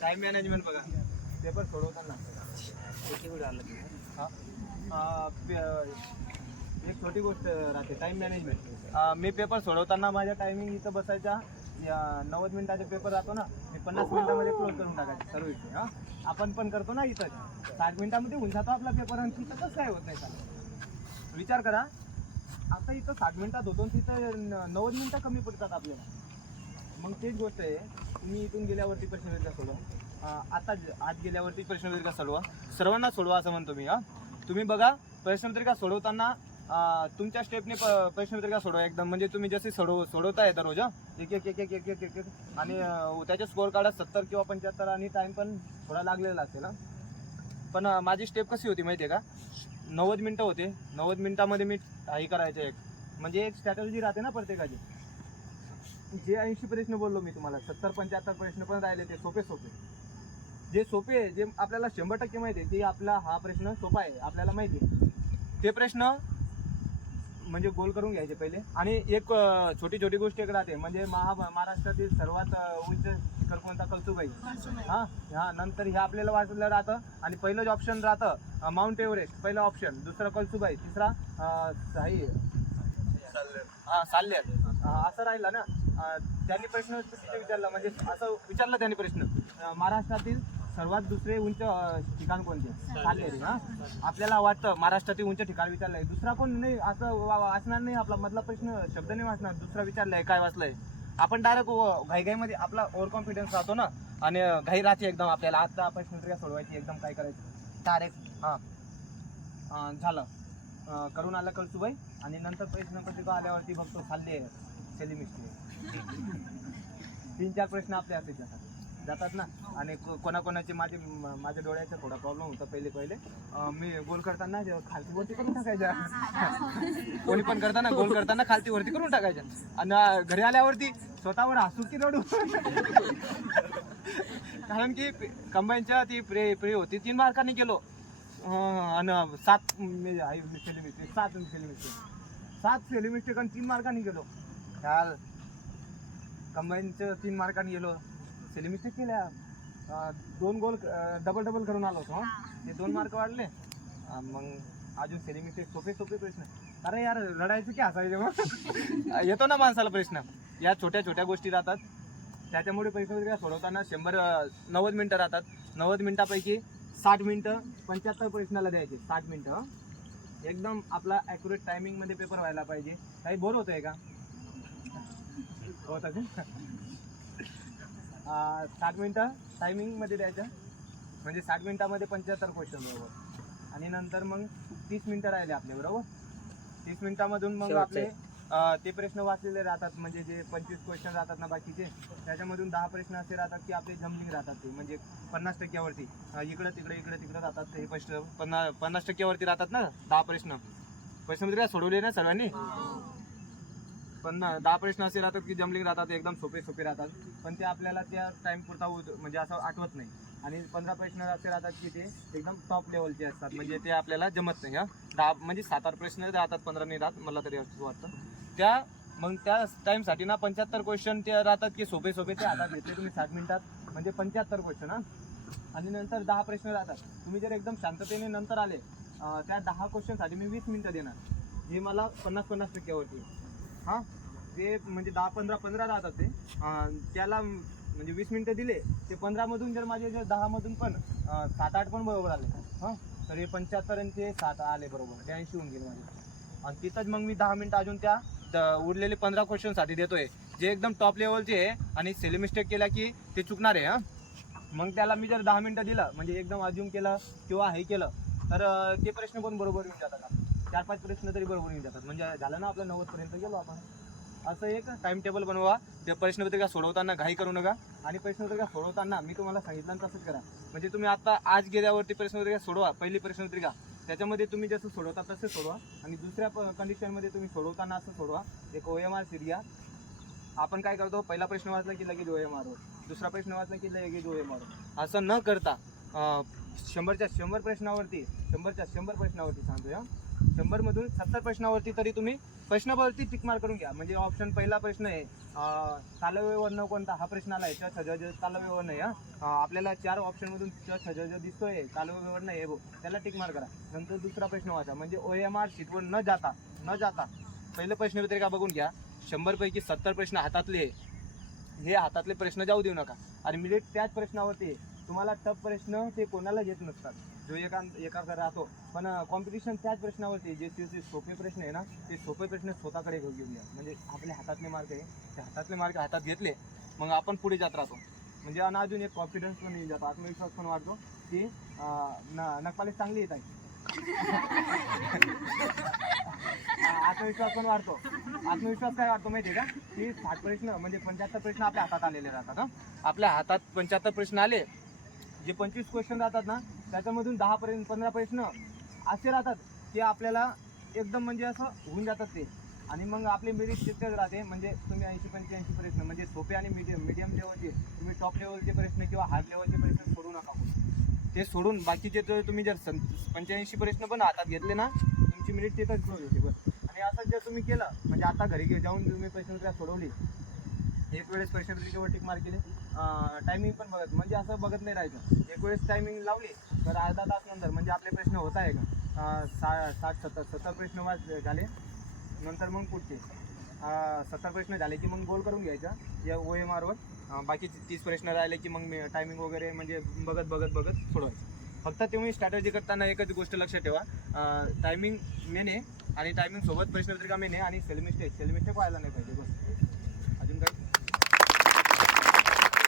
Time management बघा. Paper सोडवताना. एक छोटी गोष्ट राहते टाइम मॅनेजमेंट मी पेपर सोडवताना माझ्या टायमिंग इथं बसायच्या. या नव्वद मिनिटाचा पेपर राहतो ना मी पन्नास मिनिटामध्ये क्लोज करून टाकायचे सर्व विषय हा. आपण पण करतो ना इथं. साठ मिनिटामध्ये होऊन जातो आपला पेपर आणि तिथं कसं काय होत नाही का? विचार करा. आता इथं साठ मिनिटात होतो तिथं नव्वद मिनिटं कमी पडतात आपल्याला. मग तेच गोष्ट आहे. तुम्ही इथून गेल्यावरती प्रश्न वेगळा सोडवा. आता आज गेल्यावरती प्रश्न वेगळा सोडवा. सर्वांना सोडवा असं म्हणतो मी हा. तुम्ही बघा प्रश्नपत्रिका सोडवताना तुमच्या स्टेपने प्रश्नपत्रिका सोडवा एकदम. म्हणजे तुम्ही जसे सोडव सोडवताय दररोज एक एक एक एक एक एक एक आणि त्याच्या स्कोअर कार्डात सत्तर किंवा पंच्याहत्तर आणि टाईम पण थोडा लागलेला असेल ना पण माझी स्टेप कशी होती माहिती आहे का? नव्वद मिनटं होते. नव्वद मिनटामध्ये मी हे करायचं एक. म्हणजे एक स्ट्रॅटर्जी राहते ना प्रत्येकाची. जे ऐंशी प्रश्न बोललो मी तुम्हाला सत्तर पंच्याहत्तर प्रश्न पण राहिले ते सोपे सोपे. जे सोपे आहे जे आपल्याला शंभर टक्के माहिती आहे ते आपला हा प्रश्न सोपा आहे आपल्याला माहिती आहे. ते प्रश्न म्हणजे गोल करून घ्यायचे पहिले. आणि एक छोटी छोटी गोष्ट एक राहते म्हणजे महा महाराष्ट्रातील सर्वात अं, उंच शिखर कोणता? कलसुबाई. हा हा नंतर हे आपल्याला वाचलं राहतं. आणि पहिलं जे ऑप्शन राहतं माउंट एव्हरेस्ट पहिलं ऑप्शन दुसरं कलसुबाई तिसरा अं, हे हा साल्यर अं, असं राहिलं ना. त्यांनी प्रश्न विचारला म्हणजे असं विचारलं त्यांनी प्रश्न. महाराष्ट्रातील सर्वात दुसरे उंच ठिकाण कोणते? साल्हेरी हा? आपल्याला वाटतं महाराष्ट्रातील उंच ठिकाण विचारलंय. दुसरा कोण नाही असं वाचणार नाही आपला मधला प्रश्न शब्द नाही वाचणार. दुसरा विचारलाय काय वाचलंय? आपण डायरेक्ट घाईघाईमध्ये आपला ओव्हर कॉन्फिडन्स राहतो ना? आणि घाई राहते एकदम आपल्याला. आता प्रश्न सोडवायची एकदम काय करायचं? डायरेक्ट हां. झालं. करून आलं कळसुबाई. आणि नंतर प्रश्न पत्रिका आल्यावरती बघतो खाल्ले सेली मिस्टेक तीन चार प्रश्न आपले असे जातात जातात ना. आणि कोणाकोणाचे माझे माझ्या डोळ्याचा थोडा प्रॉब्लेम होता पहिले पहिले. मी गोल करताना खालती वरती करून टाकायच्या. कोणी पण करताना गोल करताना खालती वरती करून टाकायच्या. आणि घरी आल्यावरती स्वतःवर हसू की रडू. कारण की कंबाईनच्या ती प्रे प्रे होती तीन मार्कांनी गेलो. आणि सात सेलिमिस्टेक सात सेलिमिस्टेक सात सेलिमिस्टेक आणि तीन मार्कांनी गेलो. यार कंबाईनचं तीन मार्कांनी गेलो. सेलिमिस्टेक केल्या. दोन गोल डबल डबल करून आलो होतो ते दोन मार्क वाढले. मग अजून सेलिमिस्टिक सोपे सोपे प्रश्न. अरे यार लढायचं की असायचे मग? येतो ना माणसाला प्रश्न. या छोट्या छोट्या गोष्टी राहतात. त्याच्यामुळे परीक्षा सोडवताना शंभर नव्वद मिनटं राहतात. नव्वद मिनटापैकी साठ मिनिटं पंच्याहत्तर प्रश्नाला द्यायचे साठ मिनिटं. एकदम आपला ॲक्युरेट टायमिंगमध्ये पेपर व्हायला पाहिजे. काही बोर होतोय का? होत असेल. साठ मिनिटं टायमिंगमध्ये द्यायचं. म्हणजे साठ मिनिटामध्ये पंच्याहत्तर क्वेश्चन बरोबर. आणि नंतर मग तीस मिनिटं राहिले आपले बरोबर? तीस मिनिटामधून मग आपले ते प्रश्न वाचलेले राहतात म्हणजे जे पंचवीस क्वेश्चन राहतात ना बाकीचे त्याच्यामधून दहा प्रश्न असे राहतात की आपले जम्बलिंग राहतात ते म्हणजे पन्नास टक्क्यावरती. इकडं तिकडे इकडे तिकडे राहतात ते प्रश्न. पन्नास पन्नास टक्क्यावरती राहतात ना दहा प्रश्न. प्रश्न सोडवले ना सर्वांनी पण दहा प्रश्न असे राहतात की जमलिंग राहतात एकदम सोपे सोपे राहतात. पण ते आपल्याला त्या टाइम पुरता होत- म्हणजे असं आठवत नाही. आणि पंधरा प्रश्न असे राहतात की ते एकदम टॉप लेवलचे असतात. म्हणजे ते आपल्याला जमत नाही हा. दहा म्हणजे सात आठ प्रश्न राहतात पंधरा नाही राहत मला तरी असं वाटतं. त्या मग त्या टाईमसाठी ना पंच्याहत्तर क्वेश्चन ते राहतात की सोपे सोपे ते आता घेतले तुम्ही सात मिनिटात. म्हणजे पंच्याहत्तर क्वेश्चन हा. आणि नंतर दहा प्रश्न राहतात. तुम्ही जर एकदम शांततेने नंतर आले त्या दहा क्वेश्चनसाठी मी वीस मिनिटं देणार. हे मला पन्नास पन्नास टक्क्यावरती. हां? ते म्हणजे दहा पंधरा पंधरा राहतात ते. त्याला म्हणजे वीस मिनिटं दिले ते पंधरामधून जर माझे जर दहामधून पण सात आठ पण बरोबर आले हां? तर हे पंच्याहत्तर आणि ते सात आले बरोबर. ते ऐंशी होऊन गेले माझे. आणि तिथंच मग मी दहा मिनिटं अजून त्या उरलेले पंधरा क्वेश्चनसाठी देतोय. जे एकदम टॉप लेवलचे आहे आणि सेली मिस्टेक केला की ते चुकणार आहे हां? मग त्याला मी जर दहा मिनिटं दिलं म्हणजे एकदम अज्युम केलं किंवा हे केलं तर ते प्रश्न पण बरोबर येऊन जातात. चार पाच प्रश्न तरी बरोबर येऊन जातात. म्हणजे झालं ना आपलं नव्वदपर्यंत गेलो आपण. असं एक टाइम टेबल बनवा. ते प्रश्नपत्रिका सोडवताना घाई करू नका. आणि प्रश्नपत्रिका सोडवताना मी तुम्हाला सांगितलं तसंच करा. म्हणजे तुम्ही आता आज गेल्यावरती प्रश्नपत्रिका सोडवा पहिली प्रश्नपत्रिका त्याच्यामध्ये तुम्ही जसं सोडवता तसं सोडवा. आणि दुसऱ्या कंडिशनमध्ये तुम्ही सोडवताना असं सोडवा. एक ओ एम आर सिरिया आपण काय करतो? पहिला प्रश्न वाचला की लगेच ओ एम आर दुसरा प्रश्न वाचला की लगेच ओ एम आर असं न करता शंभरच्या शंभर प्रश्नावरती शंभरच्या शंभर प्रश्नावरती सांगतो हा. शंभरमधून सत्तर प्रश्नावरती तरी तुम्ही प्रश्नावरती टिकमार करून घ्या. म्हणजे ऑप्शन पहिला प्रश्न आहे अं, तालव्य वर्ण कोणता? हा प्रश्न आला आहे च छजज तालव्य वर्ण आहे आपल्याला चार ऑप्शनमधून च छजज दिसतोय तालव्य वर्ण आहे भाऊ त्याला टिकमार करा. नंतर दुसरा प्रश्न वाचा. म्हणजे ओ एम आर शीटवर न जाता न जाता पहिलं प्रश्नपत्रिका बघून घ्या. शंभरपैकी सत्तर प्रश्न हातातले हे हातातले प्रश्न जाऊ देऊ नका. आणि मिनिट त्याच प्रश्नावरती आहे. तुम्हाला टफ प्रश्न ते कोणाला येत नसतात. जो एका एकाकडे राहतो. पण कॉम्पिटिशन त्याच प्रश्नावरती जे जे जे सोपे प्रश्न आहे ना ते सोपे प्रश्न स्वतःकडे घेऊन या. म्हणजे आपले हातातले मार्क आहे. ते हातातले मार्क हातात घेतले मग आपण पुढे जात राहतो. म्हणजे आणि अजून एक कॉन्फिडन्स पण येऊन जातो. आत्मविश्वास पण वाढतो की नकपाले न चांगली येत आहे आत्मविश्वास पण वाढतो. आत्मविश्वास काय वाढतो माहिती आहे का? की साठ प्रश्न म्हणजे पंच्याहत्तर प्रश्न आपल्या हातात आलेले राहतात आपल्या हातात पंच्याहत्तर प्रश्न आले जे पंचवीस क्वेश्चन राहतात ना त्याच्यामधून दहा पर्यंत पंधरा प्रश्न असे राहतात ते आपल्याला एकदम म्हणजे असं होऊन जातात ते. आणि मग आपले मेरिट तिथेच राहते म्हणजे तुम्ही ऐंशी पंच्याऐंशी प्रश्न म्हणजे सोपे आणि मीडियम मीडियम लेवलचे तुम्ही टॉप लेवलचे प्रश्न किंवा हार्ड लेवलचे प्रश्न सोडू नका ते सोडून बाकीचे जर तुम्ही जर पंच्याऐंशी प्रश्न पण हातात घेतले ना तुमची मिनिट तिथंच क्लोज होते बस. आणि असं जर तुम्ही केलं म्हणजे आता घरी जाऊन तुम्ही प्रश्नपत्रिका सोडवली एक वेळेस प्रश्नपत्रिकेवर टिक मार्क केले. टायमिंग पण बघत म्हणजे असं बघत नाही राहायचं. एक वेळेस टायमिंग लावली तर अर्धा तास नंतर म्हणजे आपले प्रश्न होत आहे का? सा साठ सत्तर सत्तर प्रश्न वाच झाले नंतर मग पुढचे. सत्तर प्रश्न झाले की मग गोल करून घ्यायचा या ओ एम आरवर बाकीचे तीस प्रश्न राहिले की मग मी टायमिंग वगैरे म्हणजे बघत बघत बघत सोडवायचं. फक्त तुम्ही स्ट्रॅटजी करताना एकच गोष्ट लक्षात ठेवा. टायमिंग मेन आहे आणि टायमिंग सोबत प्रश्नपत्रिका मेन आहे आणि सेल मिस्टेक सेल मिस्टेक व्हायला नाही पाहिजे बस.